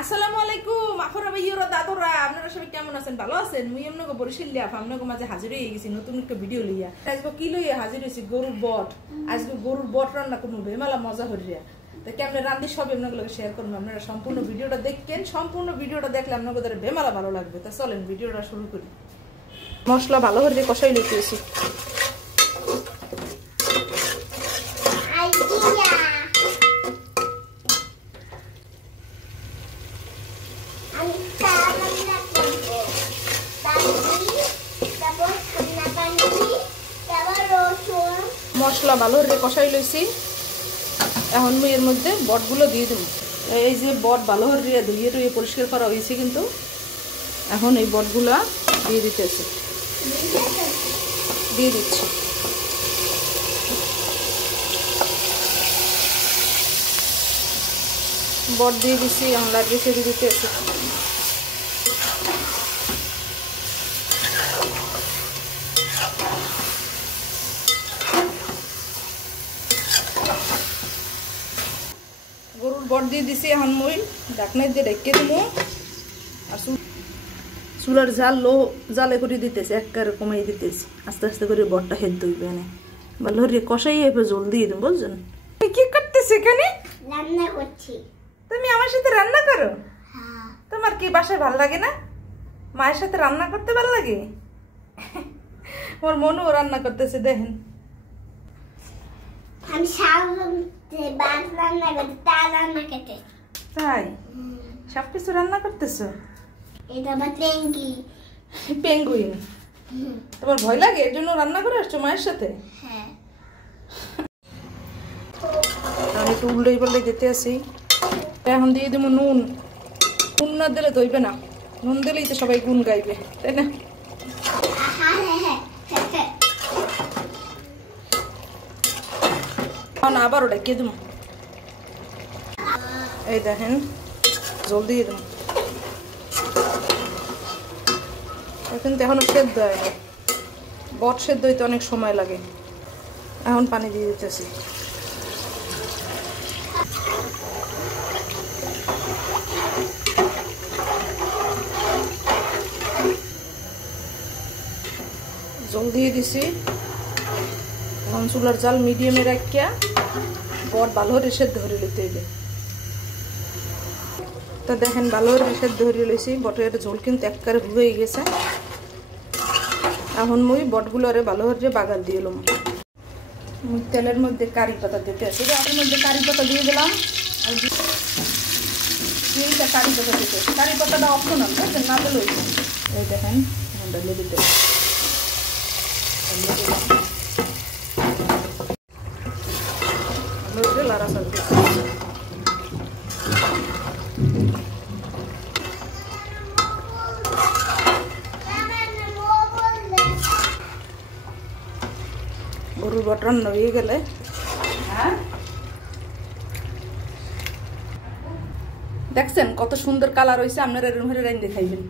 আসসালামু আলাইকুম আখরা ভাইয়রা দাদরা আপনারা সবাই কেমন আছেন ভালো আছেন মুই এমনগো বরিশাল লিয়া আপনাগো মাঝে হাজির হয়ে গেছি নতুন একটা ভিডিও লইয়া আজকে কি লইয়া হাজির হইছি গরুর বট আজকে গরুর বট রান্না করব বেমালা মজা হরিয়া তো কেমনে রান্দি সব আপনাদের লগে শেয়ার করব আপনারা সম্পূর্ণ ভিডিওটা দেখবেন সম্পূর্ণ ভিডিওটা দেখলে আপনাদের বেমালা ভালো লাগবে তো চলেন ভিডিওটা শুরু করি মশলা ভালো করে কষাই লইতেছি মশলা ভালো করে কষাই লইছি এখন মুই এর মধ্যে বটগুলো দিয়ে দেব এই যে বট ভালো করে ধুইয়ে টুইয়ে পরিষ্কার করা হয়েছে কিন্তু এখন এই বটগুলো দিয়ে দিতেছি দিয়ে দিচ্ছি বট দিয়ে দিচ্ছি এখন লাগিয়ে ছেড়ে দিতেছি গরুর বট দিয়ে দিছি এখন মই ঢাকনায় দিয়ে ঢেকে দিব আর চুলার জালে করে দিতেছি একবারে কমাই দিতেছি আস্তে আস্তে করে বটটা হেদ হইবে এনে ভালো করে কষাই এবার জল দিয়ে দেব বুঝছেন কি করতেছ এখানে রান্না করছি তুমি আমার সাথে রান্না করো তোমার কি বাসায় ভালো লাগে না মায়ের সাথে রান্না করতে ভালো লাগে আমার মনও রান্না করতেছে দেখেন আমি বাস রান্না করতে তা রান্না করতে তাই সব কিছু রান্না করতেছো এটা আমার পেঙ্গি পেঙ্গুইন তোমার ভয় লাগে এর জন্য রান্না করে আসছো মায়ের সাথে হ্যাঁ আমি একটু উল্টাই পাল্টাই দিতে আসি এখন দিয়ে দেবো নুন নুন না দিলে তো হইবে না নুন দিলেই তো সবাই গুণ গাইবে তাই না আবার ওটা কে দেবো এই দেখেন জল দিয়ে দেবো কিন্তু এখনো সেদ্ধ হয় না বট সেদ্ধ হইতে অনেক সময় লাগে এখন পানি দিয়ে দিতেছি জল দিয়ে দিছি এখন চুলার জাল মিডিয়ামে রাখিয়া বট ভালো করে সেদ্ধ করে লইতে হইবে তো দেখেন ভালো করে সেদ্ধ করে লইছি বটের ঝোল কিন্তু একবারে হয়ে গেছে এখন মুই বটগুলোরে ভালো করে বাগার দিয়ে এলাম মুই তেলের মধ্যে কারি পাতা দিতে আছে এর মধ্যে কারি পাতা দিয়ে দিলাম আর দুইটা কারি পাতা দিতে কারি পাতাটা অপশনাল বুঝছেন না দিলে হইবে এই দেখেন ডালে দিতে গরুর বট রান্না হয়ে গেলে দেখছেন কত সুন্দর কালার হয়েছে আপনারা এরকম করে রান্না খাইবেন।